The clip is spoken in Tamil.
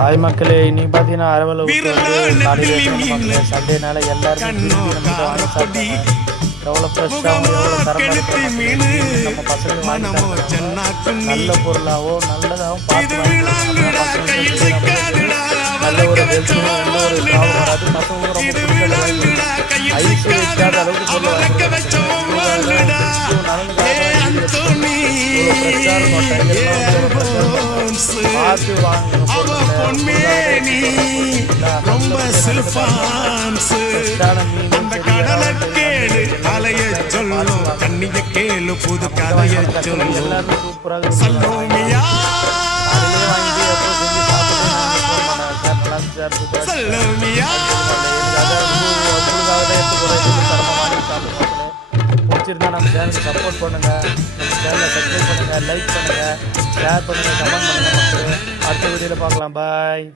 ஹாய் மக்களே, இன்னைக்கு பார்த்தீங்கன்னா அரவலை விட்டு வந்து காலையில் சண்டேனால எல்லாருமே வாங்கி சாப்பிட்டாங்க. எவ்வளோ ஃப்ரெஷ்ஷாகவும் எவ்வளோ தரமாக நம்ம பசங்களுக்கு வாங்கி நல்ல பொருளாகவும் நல்லதாகவும் பார்த்து நல்ல ஒரு ஹெல்த்தும் நல்ல ஒரு ப்ராப்ளம் வராது. பசங்களுக்கு ரொம்ப பிடிச்ச ஐஸ் வைக்காத அளவுக்கு பார்த்து ரொம்ப அந்த கடலை கேளு அலைய சொல்லும் கண்ணிய கேளு புது கதைய சொல்லும் சல்லோமியா சல்லோமியா பிடிச்சிருந்தா நம்ம சேனலுக்கு சப்போர்ட் பண்ணுங்கள், நம்ம சேனலை சப்ஸ்கிரைப் பண்ணுங்கள், லைக் பண்ணுங்கள், ஷேர் பண்ணுங்கள், கமெண்ட் பண்ணுங்கள். அடுத்த வீடியோவில் பார்க்கலாம். பாய்.